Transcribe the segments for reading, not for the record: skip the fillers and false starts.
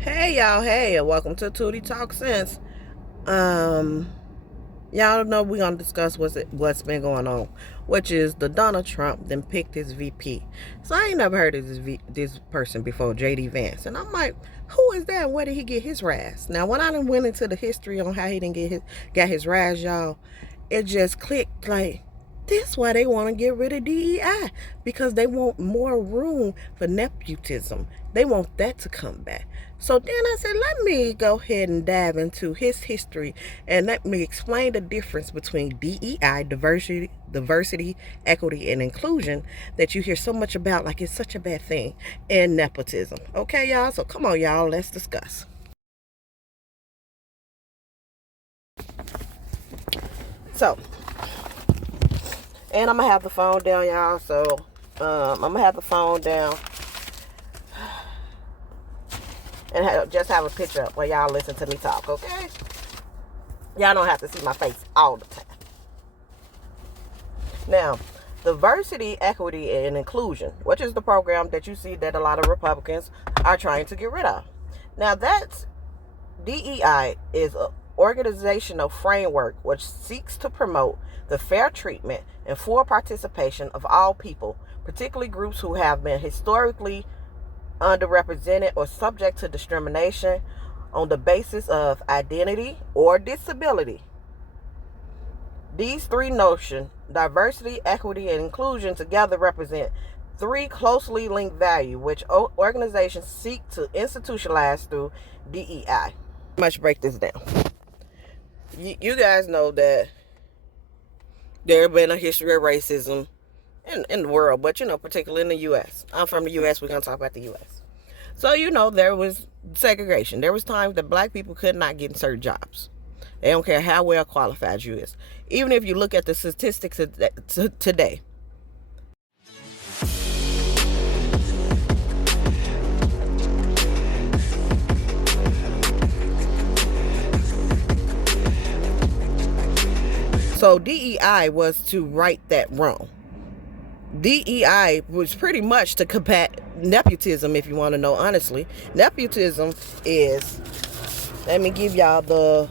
Hey y'all, hey, and welcome to Tootie Talk Sense. Um, y'all know we're gonna discuss what's been going on, which is the Donald Trump then picked his VP. So I ain't never heard of this person before, J.D. Vance, and I'm like, who is that? And where did he get his rise? Now, when I done went into the history on how he didn't got his rise, y'all, it just clicked like. This why they want to get rid of DEI, because they want more room for nepotism. They want that to come back. So then I said, let me go ahead and dive into his history and let me explain the difference between DEI, diversity, equity, and inclusion that you hear so much about like it's such a bad thing, and nepotism. Okay, y'all? So come on, y'all. Let's discuss. So, and I'm going to have the phone down, y'all. So, I'm going to have the phone down and just have a picture up while y'all listen to me talk, okay? Y'all don't have to see my face all the time. Now, diversity, equity, and inclusion, which is the program that you see that a lot of Republicans are trying to get rid of. Now, that's DEI is an organizational framework which seeks to promote the fair treatment and full participation of all people, particularly groups who have been historically underrepresented or subject to discrimination on the basis of identity or disability. These three notions, diversity, equity, and inclusion, together represent three closely linked values which organizations seek to institutionalize through DEI. Much break this down. You guys know that there have been a history of racism in the world, but particularly in the U.S. I'm from the U.S. We're going to talk about the U.S. So, there was segregation. There was times that black people could not get in certain jobs. They don't care how well qualified you is. Even if you look at the statistics today. So DEI was to right that wrong. DEI was pretty much to combat nepotism, if you want to know honestly. Nepotism is, let me give y'all the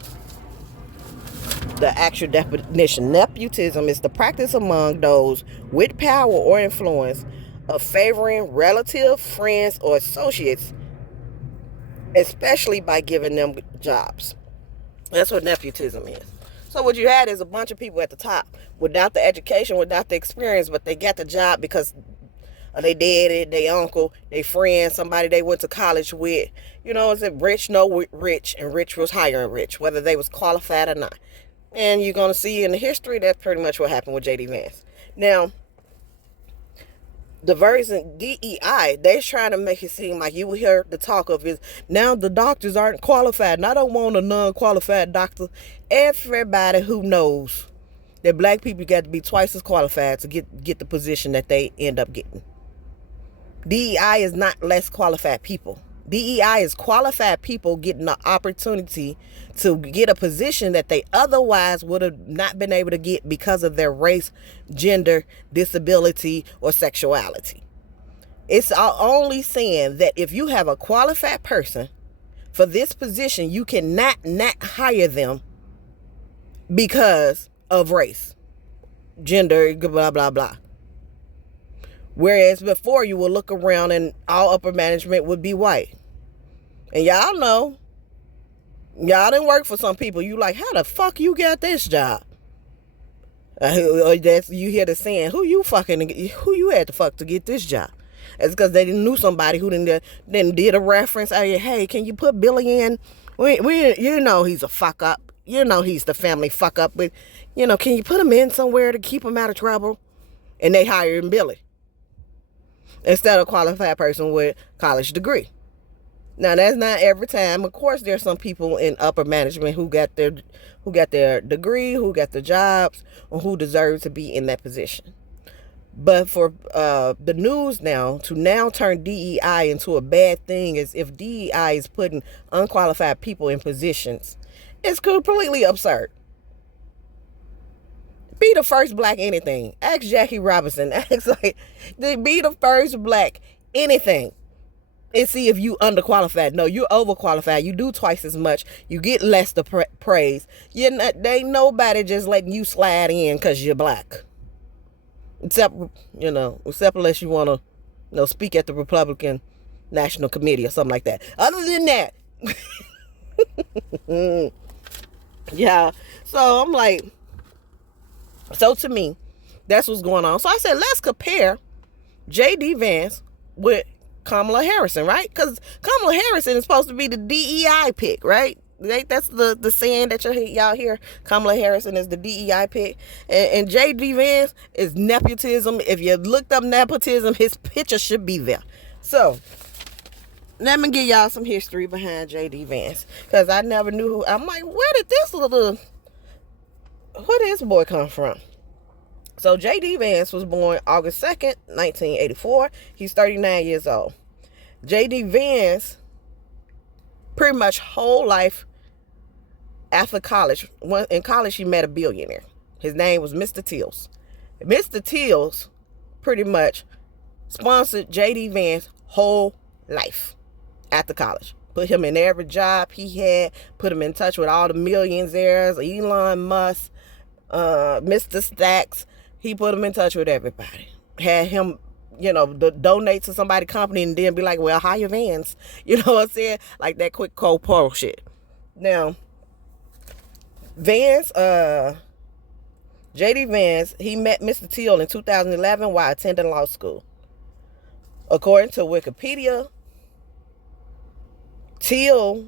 actual definition. Nepotism is the practice among those with power or influence of favoring relative, friends, or associates, especially by giving them jobs. That's what nepotism is. So what you had is a bunch of people at the top without the education, without the experience, but they got the job because they daddy, their uncle, their friend, somebody they went to college with. Is it rich? No, rich, and rich was hiring rich, whether they was qualified or not. And you're going to see in the history that's pretty much what happened with J.D. Vance. Now, the version DEI, they're trying to make it seem like you will hear the talk of is now the doctors aren't qualified. And I don't want a non-qualified doctor. Everybody who knows that black people got to be twice as qualified to get the position that they end up getting. DEI is not less qualified people. DEI is qualified people getting the opportunity to get a position that they otherwise would have not been able to get because of their race, gender, disability, or sexuality. It's only saying that if you have a qualified person for this position, you cannot not hire them because of race, gender, blah, blah, blah. Whereas before you would look around and all upper management would be white. And y'all know, y'all didn't work for some people. You like, how the fuck you got this job? You hear the saying, who you had to fuck to get this job? It's because they knew somebody who then did a reference. Hey, can you put Billy in? He's a fuck up. He's the family fuck up. But, can you put him in somewhere to keep him out of trouble? And they hired Billy instead of a qualified person with college degree. Now, that's not every time. Of course, there's some people in upper management who got their degree, who got the jobs, or who deserve to be in that position. But for the news now to turn DEI into a bad thing as if DEI is putting unqualified people in positions, it's completely absurd. Be the first black anything. Ask Jackie Robinson. Be the first black anything. and see if you underqualified. No, you're overqualified. You do twice as much. You get less the praise. You're not, they ain't nobody just letting you slide in because you're black. Except unless you want to, speak at the Republican National Committee or something like that. Other than that, yeah. So I'm like, so to me, that's what's going on. So I said, let's compare J.D. Vance with Kamala Harris, right? Because Kamala Harris is supposed to be the DEI pick, right? That's the saying that y'all hear. Kamala Harris is the DEI pick. And J.D. Vance is nepotism. If you looked up nepotism, his picture should be there. So, let me give y'all some history behind J.D. Vance. Because I never knew who. I'm like, where did this boy come from? So, J.D. Vance was born August 2nd, 1984. He's 39 years old. J.D. Vance, pretty much whole life after college, in college he met a billionaire. His name was Mr. Tills. Mr. Tills pretty much sponsored J.D. Vance whole life after college. Put him in every job he had, put him in touch with all the millionaires, Elon Musk, Mr. Stacks. He put him in touch with everybody. Had him, donate to somebody's company and then be like, well, hire Vance. You know what I'm saying? Like that quick cold portal shit. Now, Vance, J.D. Vance, he met Mr. Till in 2011 while attending law school. According to Wikipedia, Till,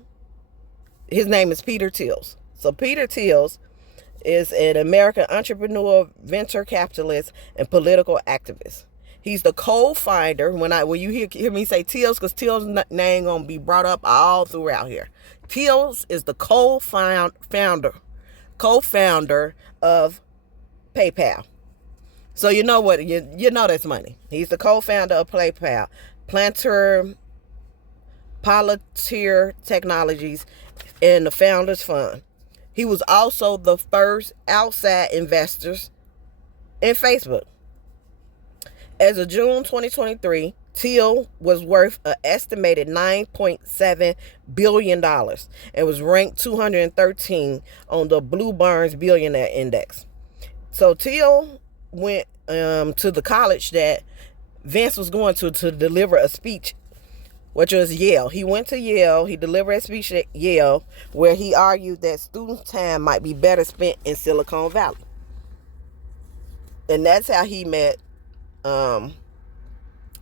his name is Peter Tills. So Peter Tills is an American entrepreneur, venture capitalist, and political activist. He's the co-founder. When you hear me say Tills, because Tills' name gonna be brought up all throughout here. Tills is the co-founder of PayPal. So you know what? You know that's money. He's the co-founder of PayPal, Palantir Technologies, and the Founders Fund. He was also the first outside investors in Facebook. As of June 2023, Till was worth an estimated $9.7 billion and was ranked 213 on the Bloomberg Billionaire Index. So Till went to the college that Vance was going to deliver a speech, which was Yale. He went to Yale. He delivered a speech at Yale where he argued that student time might be better spent in Silicon Valley. And that's how he met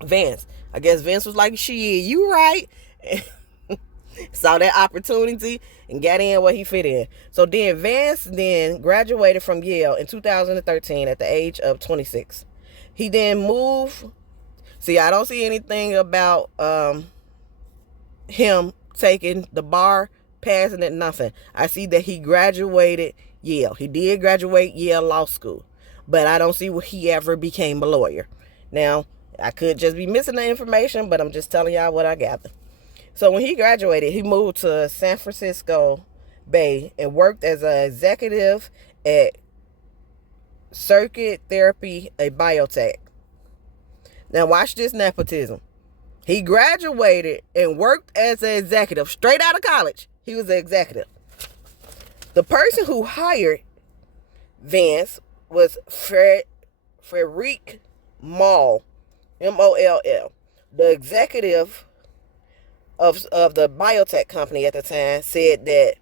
Vance. I guess Vance was like, shit, you right. Saw that opportunity and got in where he fit in. So then Vance graduated from Yale in 2013 at the age of 26. He then moved. See, I don't see anything about him taking the bar, passing it, nothing. I see that he graduated Yale. He did graduate Yale Law School, but I don't see where he ever became a lawyer. Now, I could just be missing the information, but I'm just telling y'all what I gathered. So when he graduated, he moved to San Francisco Bay and worked as an executive at Circuit Therapy, a biotech. Now watch this nepotism. He graduated and worked as an executive straight out of college. He was an executive. The person who hired Vance was Frederick Moll, M-O-L-L. The executive of the biotech company at the time said that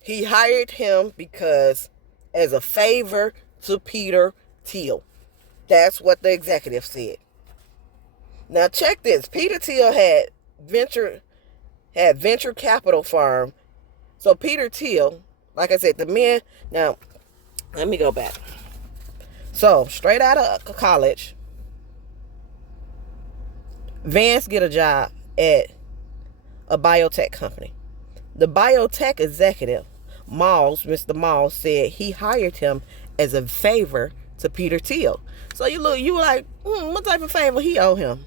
he hired him because as a favor to Peter Thiel. That's what the executive said. Now check this. Peter Thiel had venture capital firm. So Peter Thiel, like I said, the man. Now let me go back. So straight out of college, Vance get a job at a biotech company. The biotech executive, Mr. Malls, said he hired him as a favor to Peter Thiel. So you were like, what type of favor he owe him?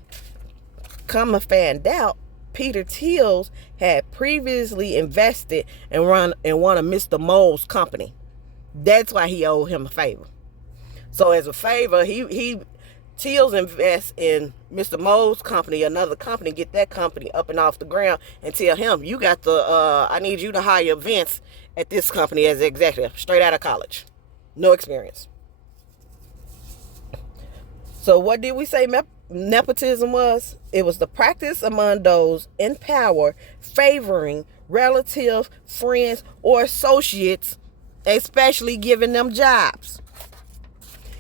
Come to find out, Peter Thiel had previously invested and run in one of Mr. Moll's company. That's why he owed him a favor. So as a favor, he Teals invest in Mr. Mo's company, another company, get that company up and off the ground, and tell him, you got the, I need you to hire Vance at this company as an executive, straight out of college. No experience. So what did we say nepotism was? It was the practice among those in power favoring relatives, friends, or associates, especially giving them jobs.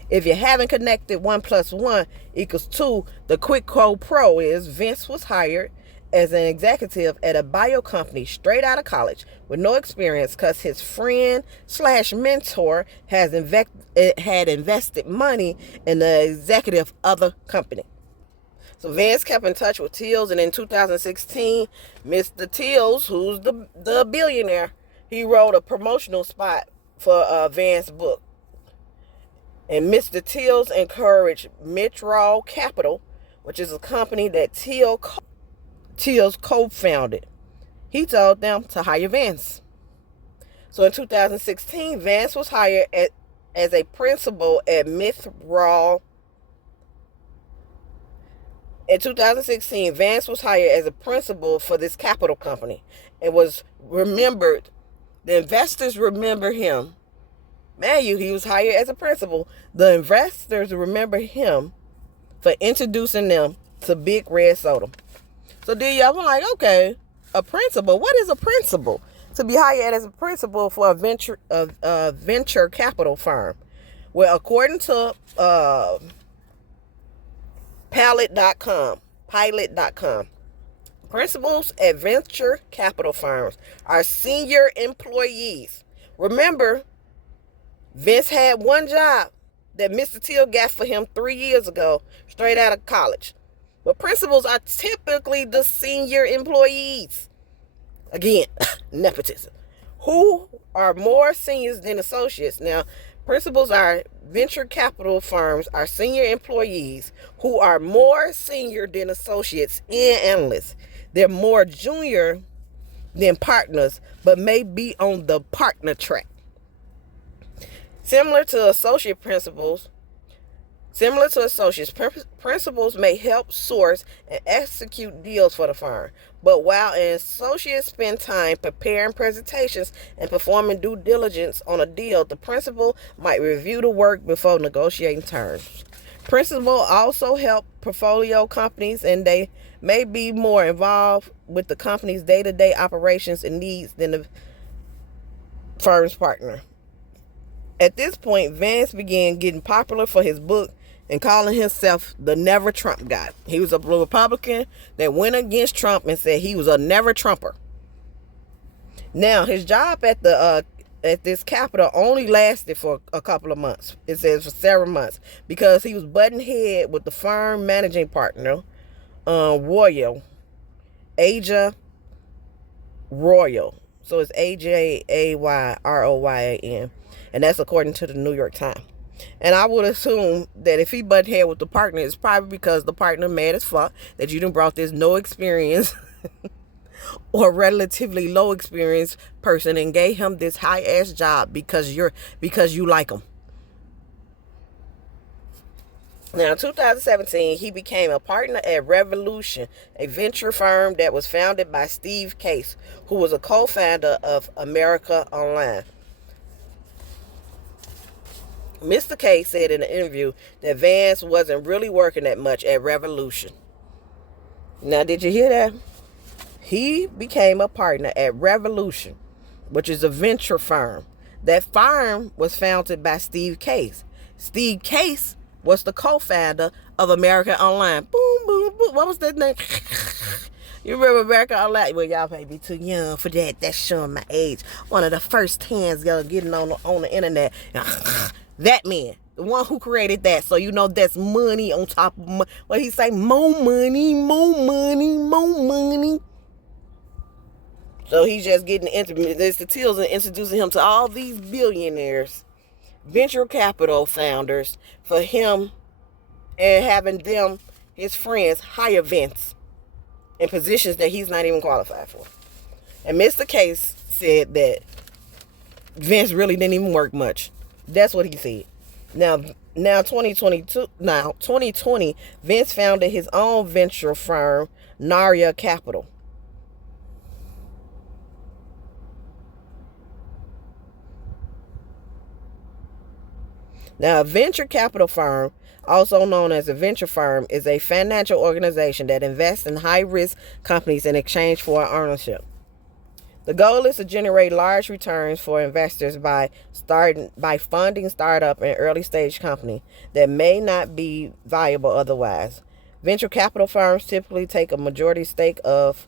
If you haven't connected 1 + 1 = 2, the quick quote pro is Vince was hired as an executive at a bio company straight out of college with no experience because his friend/mentor had invested money in the executive of the company. So Vance kept in touch with Teals, and in 2016, Mr. Teals, who's the billionaire, he wrote a promotional spot for Vance's book. And Mr. Teals encouraged Mitral Capital, which is a company that Teals co-founded. He told them to hire Vance. So in 2016, Vance was hired as a principal at Mitral. In 2016, Vance was hired as a principal for this capital company and was remembered. The investors remember him. He was hired as a principal. The investors remember him for introducing them to Big Red Soda. So then y'all were like, okay, a principal. What is a principal? To be hired as a principal for a venture capital firm. Well, according to pilot.com, principals at venture capital firms are senior employees. Remember, Vince had one job that Mr. Till got for him 3 years ago, straight out of college. But principals are typically the senior employees. Again, nepotism. Who are more seniors than associates? Now, principals are venture capital firms are senior employees who are more senior than associates and analysts. They're more junior than partners, but may be on the partner track. Similar to associates, principals may help source and execute deals for the firm. But while an associate spends time preparing presentations and performing due diligence on a deal, the principal might review the work before negotiating terms. Principals also help portfolio companies, and they may be more involved with the company's day-to-day operations and needs than the firm's partner. At this point, Vance began getting popular for his book and calling himself the Never Trump guy. He was a Republican that went against Trump and said he was a never Trumper. Now, his job at this Capitol only lasted for a couple of months. It says for several months, because he was butting head with the firm managing partner, Aja Royal. So it's Ajayroyan. And that's according to the New York Times. And I would assume that if he butted head with the partner, it's probably because the partner mad as fuck that you done brought this no experience or relatively low experience person and gave him this high ass job because you like him. Now, in 2017, he became a partner at Revolution, a venture firm that was founded by Steve Case, who was a co-founder of America Online. Mr. Case said in an interview that Vance wasn't really working that much at Revolution. Now, did you hear that? He became a partner at Revolution, which is a venture firm. That firm was founded by Steve Case. Steve Case was the co-founder of America Online. Boom, boom, boom. What was that name? You remember America Online? Well, y'all may be too young for that. That's showing my age. One of the first hands getting on the internet. That man, the one who created that, so you know that's money on top of money. What he say? More money, more money, more money. So he's just getting intimate. Mr. Tills and introducing him to all these billionaires, venture capital founders, for him and having them, his friends, hire Vance in positions that he's not even qualified for. And Mr. Case said that Vance really didn't even work much. That's what he said. Now, Now 2020, Vance founded his own venture firm, Narya Capital. Now, a venture capital firm, also known as a venture firm, is a financial organization that invests in high-risk companies in exchange for ownership. The goal is to generate large returns for investors by funding startup and early stage companies that may not be viable otherwise. Venture capital firms typically take a majority stake of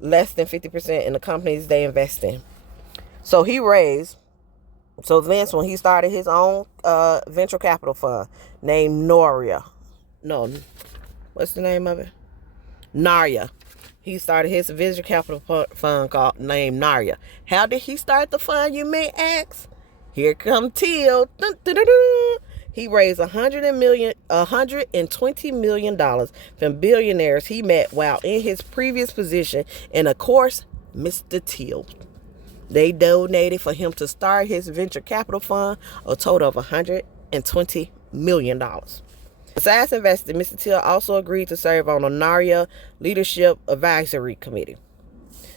less than 50% in the companies they invest in. So Vance, when he started his own venture capital fund named Narya, what's the name of it? Narya. He started his venture capital fund named Narya. How did he start the fund, you may ask? Here come Till. Dun, dun, dun, dun. He raised $120 million from billionaires he met while in his previous position, and of course, Mr. Till. They donated for him to start his venture capital fund, a total of $120 million. Besides investing, Mr. Till also agreed to serve on the Narya Leadership Advisory Committee.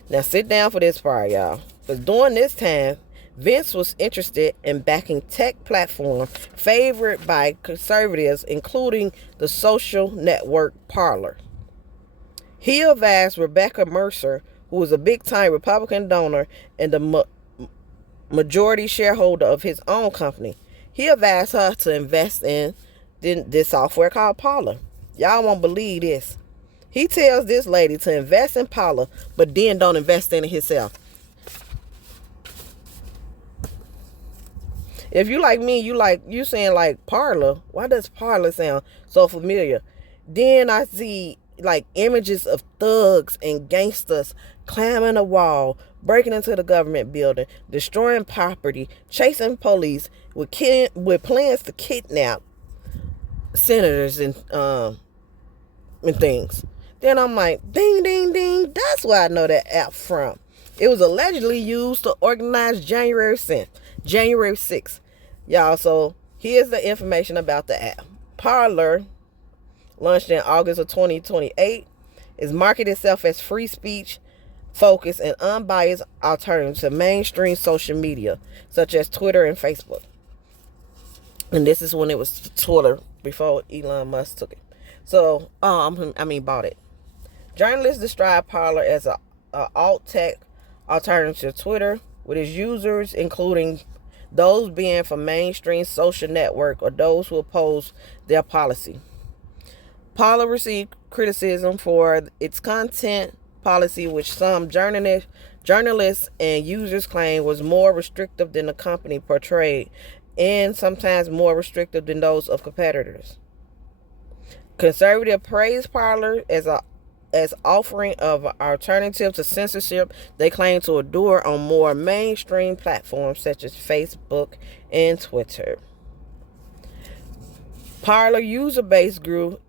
Now sit down for this part, y'all. Because during this time, Vance was interested in backing tech platforms favored by conservatives, including the social network Parler. He advised Rebecca Mercer, who was a big-time Republican donor and the majority shareholder of his own company. He advised her to invest in this software called Parler. Y'all won't believe this. He tells this lady to invest in Parler, but then don't invest in it himself. If you like me, you saying like Parler. Why does Parler sound so familiar? Then I see like images of thugs and gangsters climbing a wall, breaking into the government building, destroying property, chasing police with plans to kidnap senators and things. Then I'm like, ding, ding, ding. That's where I know that app from. It was allegedly used to organize January 6th. Y'all, so here's the information about the app. Parler, launched in August of 2028, is marketed itself as free speech, focused, and unbiased alternative to mainstream social media, such as Twitter and Facebook. And this is when it was Twitter, before Elon Musk took it. So, bought it. Journalists describe Parler as an alt-tech alternative to Twitter, with its users including those being from mainstream social network or those who oppose their policy. Parler received criticism for its content policy, which some journalists and users claim was more restrictive than the company portrayed, and sometimes more restrictive than those of competitors. Conservative praise Parler as offering of alternative to censorship they claim to endure on more mainstream platforms such as Facebook and Twitter. Parler user base grew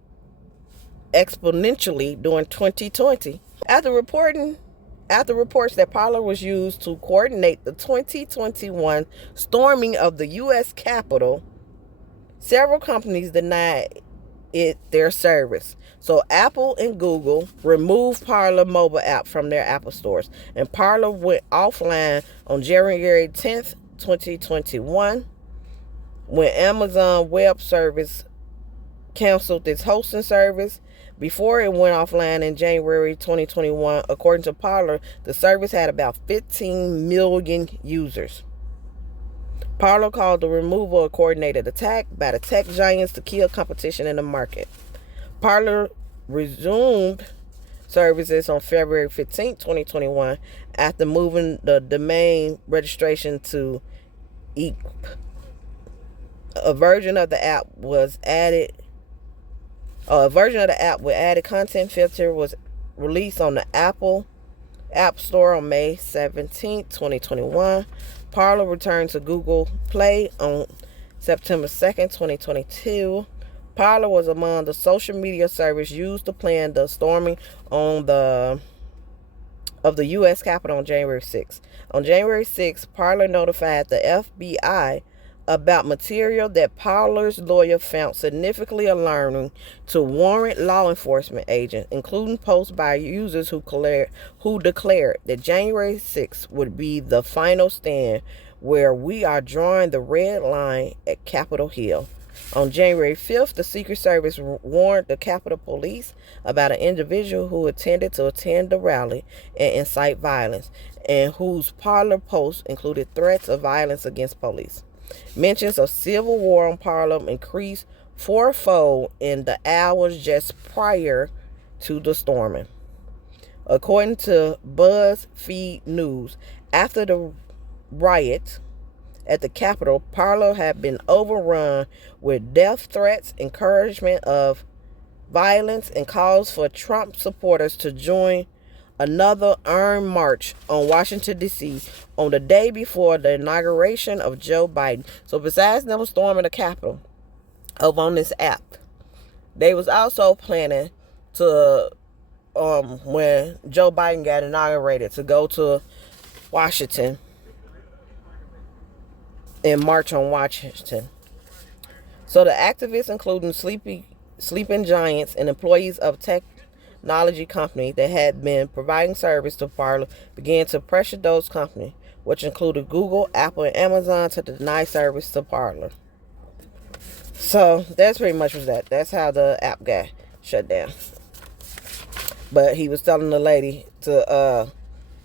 exponentially during 2020 after reports that Parler was used to coordinate the 2021 storming of the U.S. Capitol. Several companies denied it their service. So Apple and Google removed Parler mobile app from their Apple stores, and Parler went offline on January 10th, 2021, when Amazon Web Service canceled its hosting service. Before it went offline in January 2021, according to Parler, the service had about 15 million users. Parler called the removal a coordinated attack by the tech giants to kill competition in the market. Parler resumed services on February 15, 2021, after moving the domain registration to EAP. A version of the app with added content filter was released on the Apple App Store on May 17, 2021. Parler returned to Google Play on September 2nd, 2022. Parler was among the social media service used to plan the storming of the U.S. Capitol on January 6th. On January 6th, Parler notified the FBI about material that Parler's lawyer found significantly alarming to warrant law enforcement agents, including posts by users who declared that January 6th would be the final stand where we are drawing the red line at Capitol Hill. On January 5th, the Secret Service warned the Capitol Police about an individual who intended to attend the rally and incite violence, and whose Parler posts included threats of violence against police. Mentions of civil war on Parler increased fourfold in the hours just prior to the storming. According to BuzzFeed News, after the riot at the Capitol, Parler had been overrun with death threats, encouragement of violence, and calls for Trump supporters to join another armed march on Washington, D.C. on the day before the inauguration of Joe Biden. So besides them storming the Capitol over on this app, they was also planning to, when Joe Biden got inaugurated, to go to Washington and march on Washington. So the activists, including sleeping giants and employees of technology company that had been providing service to Parler, began to pressure those companies, which included Google, Apple, and Amazon, to deny service to Parler. So that's pretty much was that. That's how the app got shut down. But he was telling the lady to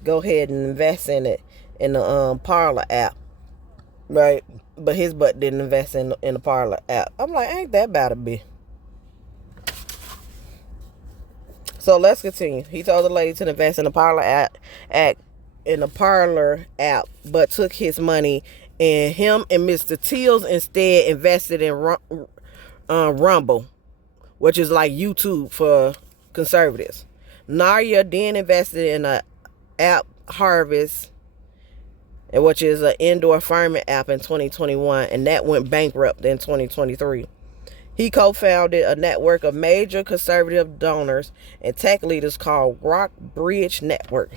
go ahead and invest in it, in the Parler app, right? But his butt didn't invest in the Parler app. I'm like, ain't that bad a bit? So let's continue. He told the lady to invest in the Parler app, but took his money, and him and Mr. Teals instead invested in Rumble, which is like YouTube for conservatives. Narya then invested in a app Harvest, which is an indoor farming app, in 2021, and that went bankrupt in 2023. He co-founded a network of major conservative donors and tech leaders called Rock Bridge Network.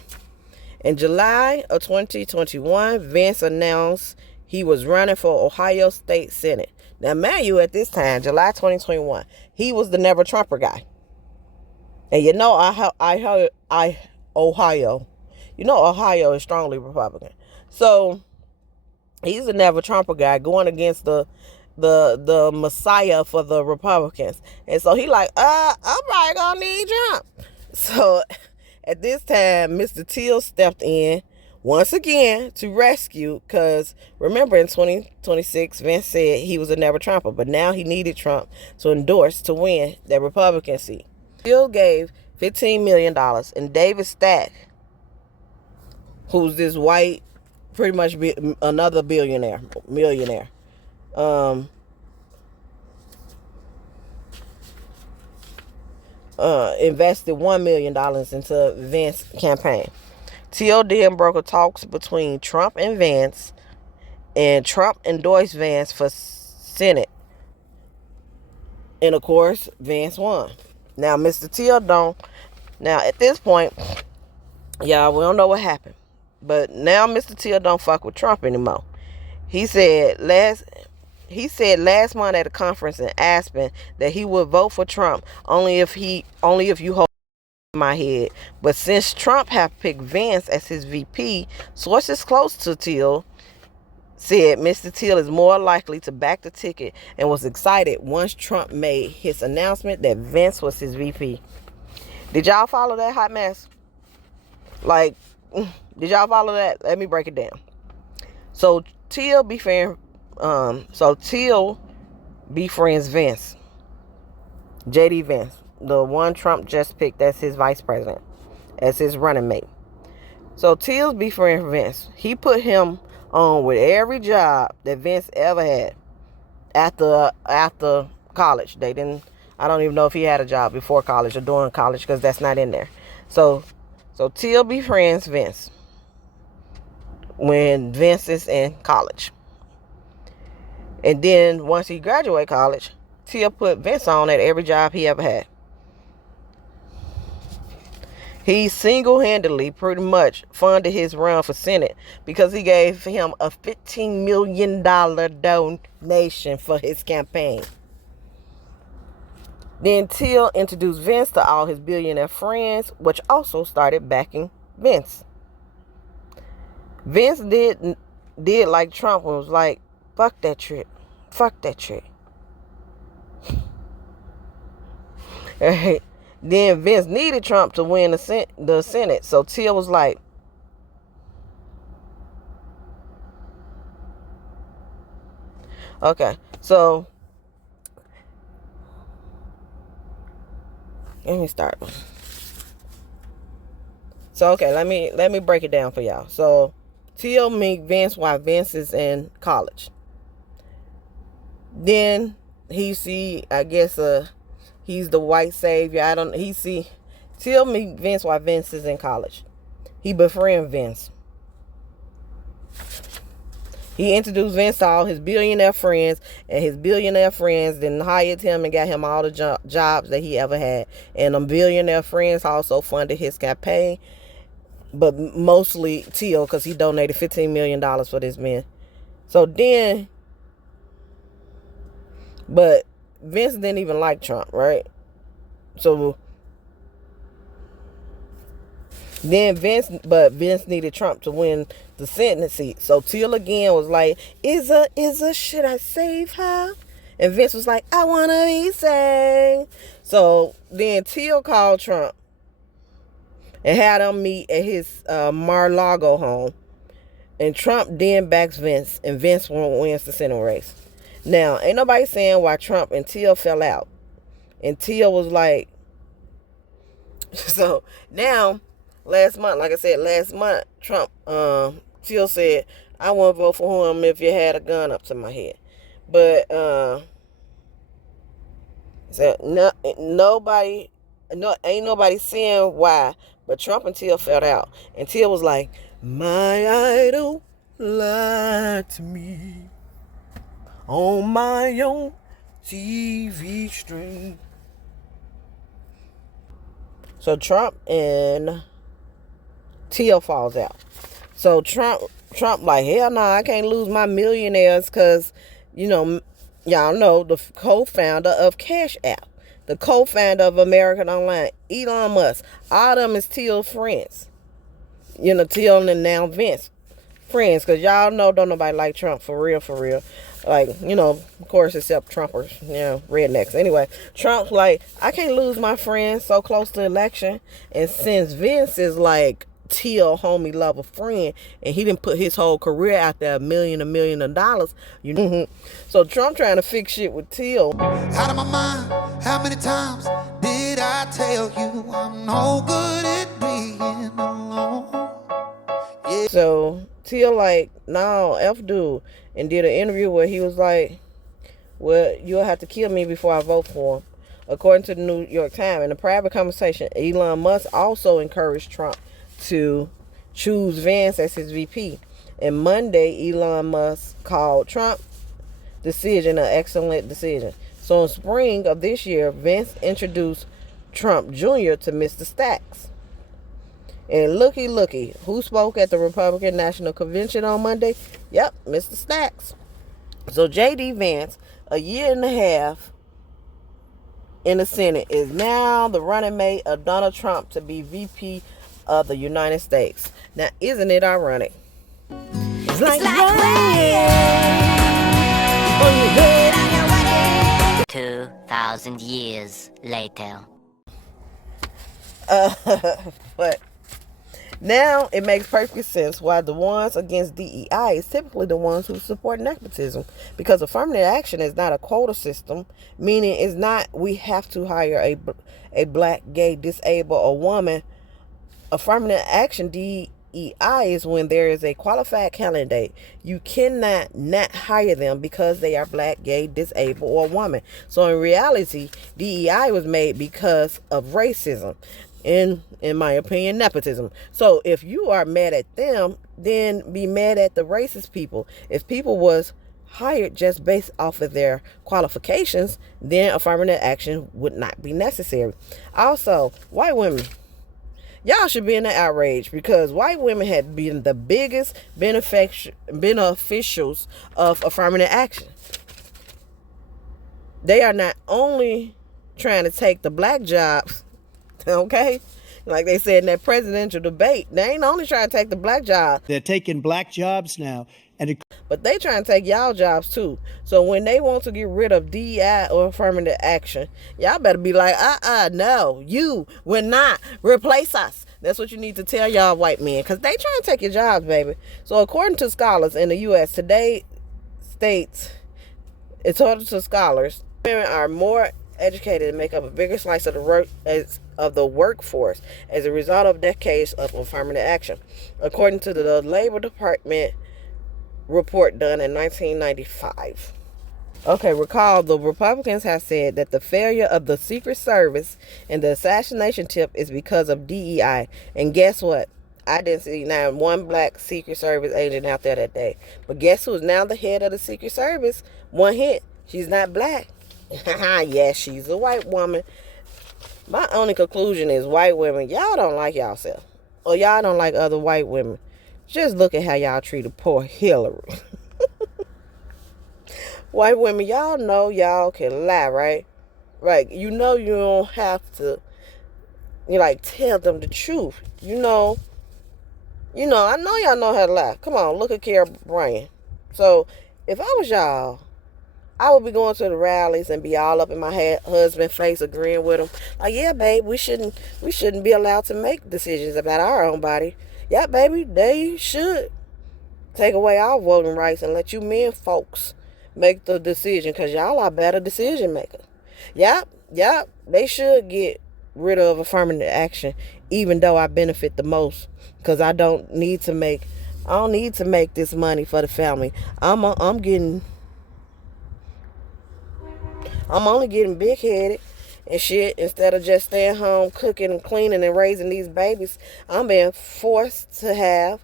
In July of 2021, Vance announced he was running for Ohio State Senate. Now, mind you, at this time, July 2021, he was the Never Trumper guy. And you know, Ohio is strongly Republican. So he's a Never Trumper guy going against the messiah for the Republicans. And so he like, I'm probably gonna need Trump. So at this time, Mr. Teal stepped in once again to rescue, because remember in 2026, Vance said he was a Never Trumper, but now he needed Trump to endorse to win that Republican seat. Teal gave $15 million, and David Stack, who's this white, pretty much another millionaire, invested $1 million into Vance's campaign. Teal then brokered talks between Trump and Vance, and Trump endorsed Vance for Senate. And of course, Vance won. Now, Mr. Teal now at this point, y'all, we don't know what happened. But now Mr. Teal don't fuck with Trump anymore. He said last month at a conference in Aspen that he would vote for Trump only if you hold my head. But since Trump have picked Vance as his VP, sources close to Teal said Mr. Teal is more likely to back the ticket, and was excited once Trump made his announcement that Vance was his VP. Did y'all follow that hot mess? Like, did y'all follow that? Let me break it down. So Teal befriends Vance, J.D. Vance, the one Trump just picked as his vice president, as his running mate. So Teal befriends Vance. He put him on with every job that Vance ever had after college. I don't even know if he had a job before college or during college, because that's not in there. So Teal befriends Vance when Vance is in college. And then once he graduated college, Teal put Vance on at every job he ever had. He single-handedly pretty much funded his run for Senate because he gave him a $15 million donation for his campaign. Then Till introduced Vance to all his billionaire friends, which also started backing Vance. Vance did like Trump and was like, fuck that trip. Fuck that trip. Right. Then Vance needed Trump to win the Senate. So Till was like, okay, so let me start. So okay, let me break it down for y'all. So Till meet Vance while Vance is in college. Then he see, I guess, he's the white savior. Till meet Vance while Vance is in college. He befriend Vance. He introduced Vance to all his billionaire friends, and his billionaire friends then hired him and got him all the jobs that he ever had. And them billionaire friends also funded his campaign, but mostly Till, because he donated $15 million for this man. So then, but Vince didn't even like Trump, right? So then Vince needed Trump to win the Senate seat. So Till again was like, should I save her? And Vince was like, I want to be saved. So then Till called Trump and had them meet at his Mar-a-Lago home. And Trump then backs Vance, and Vance wins the Senate race. Now, ain't nobody saying why Trump and Till fell out. And Till was like, so now, last month, Trump, Till said, I wouldn't vote for him if you had a gun up to my head. But, so ain't nobody saying why, but Trump and Till fell out. And Till was like, my idol lied to me on my own TV stream. So Trump and Till falls out. So Trump like, hell no, I can't lose my millionaires because, y'all know the co-founder of Cash App, the co-founder of American Online, Elon Musk, all them is Till friends. Till and now Vance friends, because y'all know don't nobody like Trump for real. Like, of course, except Trumpers, rednecks. Anyway, Trump's like, I can't lose my friends so close to election. And since Vance is like Till homie lover friend, and he didn't put his whole career out there, $1 million of dollars, so Trump trying to fix shit with Till. Out of my mind, how many times did I tell you I'm no good at being alone? Yeah. So Till like, no, F dude, and did an interview where he was like, well, you'll have to kill me before I vote for him. According to the New York Times, in a private conversation, Elon Musk also encouraged Trump to choose Vance as his VP. And Monday, Elon Musk called Trump's decision an excellent decision. So in spring of this year, Vance introduced Trump Jr. to Mr. Stacks. And looky, who spoke at the Republican National Convention on Monday? Yep, Mr. Stacks. So J.D. Vance, a year and a half in the Senate, is now the running mate of Donald Trump to be VP of the United States. Now, isn't it ironic? It's like rain on your head. 2,000 years later. But now it makes perfect sense why the ones against DEI is typically the ones who support nepotism, because affirmative action is not a quota system, meaning it's not we have to hire a black, gay, disabled, or woman. Affirmative action DEI is when there is a qualified candidate. You cannot not hire them because they are black, gay, disabled, or woman. So in reality, DEI was made because of racism. In my opinion, nepotism. So if you are mad at them, then be mad at the racist people. If people was hired just based off of their qualifications, then affirmative action would not be necessary. Also, white women, Y'all should be in the outrage because white women have been the biggest beneficials of affirmative action. They are not only trying to take the black jobs, okay? Like they said in that presidential debate, they ain't only trying to take the black job. They're taking black jobs now. But they trying to take y'all jobs too. So when they want to get rid of DEI or affirmative action, y'all better be like, no, you will not replace us. That's what you need to tell y'all white men, because they trying to take your jobs, baby. So according to scholars in the U.S. today states, according to scholars, women are more educated and make up a bigger slice of the workforce as a result of decades of affirmative action. According to the Labor Department report done in 1995. Okay, recall the Republicans have said that the failure of the Secret Service and the assassination tip is because of DEI. And guess what? I didn't see not one black Secret Service agent out there that day. But guess who's now the head of the Secret Service? One hit. She's not black. Yes, she's a white woman. My only conclusion is white women, y'all don't like yourself. Or y'all don't like other white women. Just look at how y'all treated poor Hillary. White women, y'all know y'all can lie, right? Right. You know you don't have to, tell them the truth. I know y'all know how to lie. Come on, look at Kara Bryant. So, if I was y'all, I would be going to the rallies and be all up in my husband's face agreeing with him. Like, yeah, babe, we shouldn't be allowed to make decisions about our own body. Yeah, baby, they should take away our voting rights and let you men folks make the decision, because y'all are better decision makers. Yep, they should get rid of affirmative action, even though I benefit the most, because I don't need to make this money for the family. I'm only getting big-headed and shit. Instead of just staying home cooking and cleaning and raising these babies, I'm being forced to have,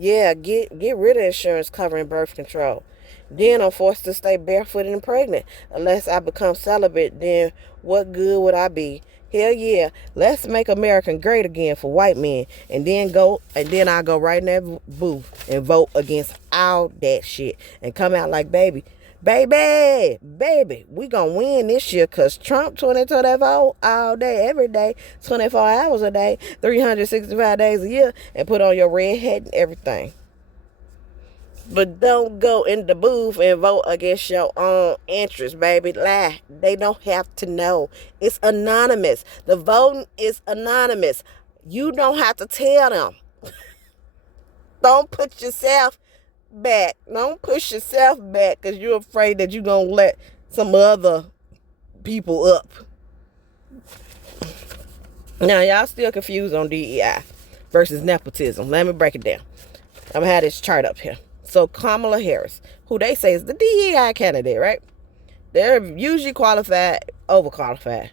get rid of insurance covering birth control. Then I'm forced to stay barefooted and pregnant. Unless I become celibate, then what good would I be? Hell yeah, let's make America great again for white men, and then I'll go right in that booth and vote against all that shit and come out like, baby, we gonna win this year, because Trump 2024 vote all day, every day, 24 hours a day, 365 days a year, and put on your red hat and everything. But don't go in the booth and vote against your own interests, baby. Lie. They don't have to know. It's anonymous. The voting is anonymous. You don't have to tell them. Don't put yourself back. Don't push yourself back because you're afraid that you're going to let some other people up. Now, y'all still confused on DEI versus nepotism. Let me break it down. I'm going to have this chart up here. So Kamala Harris, who they say is the DEI candidate, right? They're usually qualified, overqualified.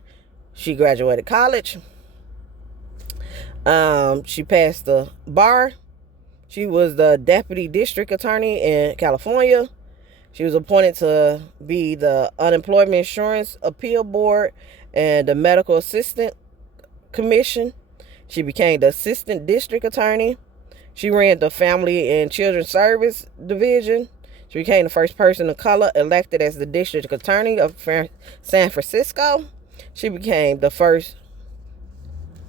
She graduated college. She passed the bar. She was the deputy district attorney in California. She was appointed to be the Unemployment Insurance Appeal Board and the Medical Assistant Commission. She became the assistant district attorney. She ran the Family and Children's Service Division. She became the first person of color elected as the district attorney of San Francisco. She became the first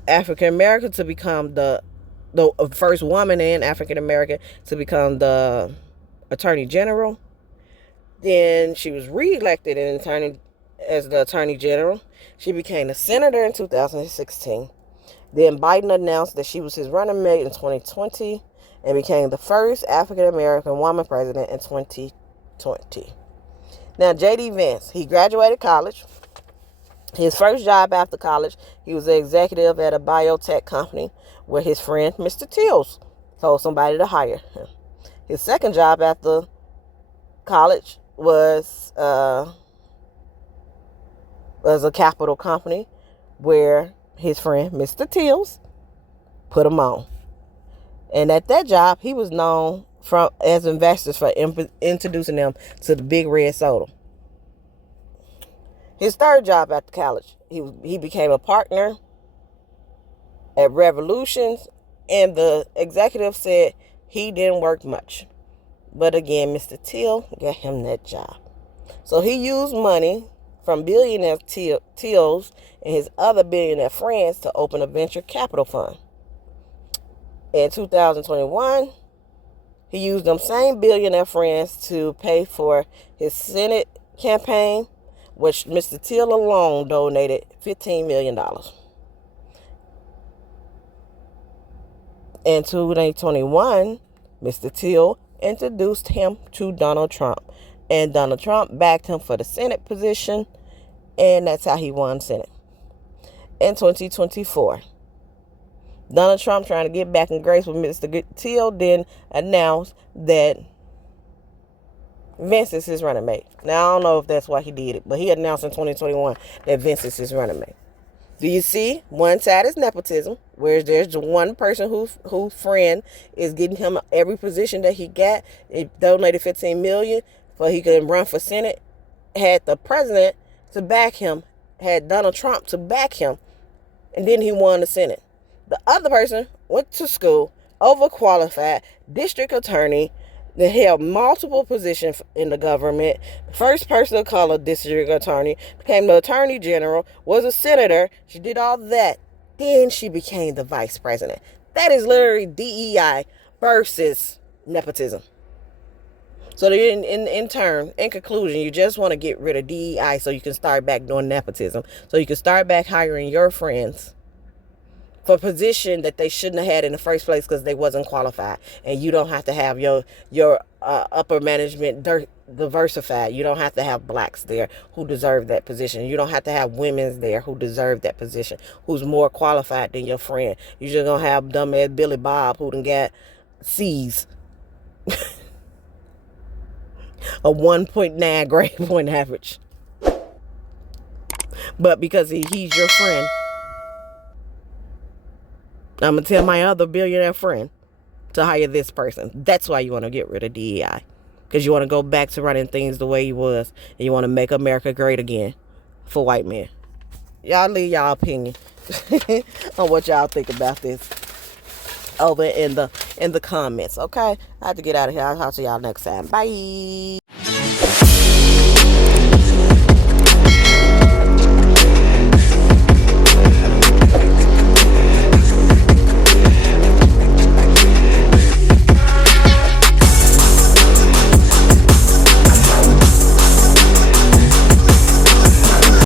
African American to become the first woman and African American to become the Attorney General. Then she was reelected as the Attorney General. She became a senator in 2016. Then Biden announced that she was his running mate in 2020 and became the first African-American woman president in 2020. Now, J.D. Vance, he graduated college. His first job after college, he was an executive at a biotech company where his friend, Mr. Tills, told somebody to hire him. His second job after college was a capital company where his friend, Mr. Tills, put him on. And at that job, he was known as investors for introducing them to the Big Red Soda. His third job after college, he became a partner at Revolutions, and the executive said he didn't work much. But again, Mr. Till got him that job. So he used money from billionaire Tills and his other billionaire friends to open a venture capital fund. In 2021, he used them same billionaire friends to pay for his Senate campaign, which Mr. Till alone donated $15 million. In 2021, Mr. Till introduced him to Donald Trump, and Donald Trump backed him for the Senate position, and that's how he won Senate. In 2024, Donald Trump, trying to get back in grace with Mr. Till, then announced that Vance is his running mate. Now, I don't know if that's why he did it, but he announced in 2021 that Vance is his running mate. Do you see? One side is nepotism, where there's one person whose friend is getting him every position that he got. It donated $15 million so he could run for Senate. Had the president to back him, had Donald Trump to back him, and then he won the Senate. The other person went to school, overqualified, district attorney, that held multiple positions in the government, first person of color district attorney, became the attorney general, was a senator. She did all that. Then she became the vice president. That is literally DEI versus nepotism. So in conclusion, you just want to get rid of DEI so you can start back doing nepotism. So you can start back hiring your friends for a position that they shouldn't have had in the first place because they wasn't qualified. And you don't have to have your upper management diversified. You don't have to have blacks there who deserve that position. You don't have to have women there who deserve that position, who's more qualified than your friend. You're just going to have dumbass Billy Bob who done got C's. A 1.9 grade point average. But because he's your friend, I'm going to tell my other billionaire friend to hire this person. That's why you want to get rid of DEI. Because you want to go back to running things the way you was. And you want to make America great again for white men. Y'all leave y'all opinion on what y'all think about this over in the comments. Okay? I have to get out of here. I'll talk to y'all next time. Bye.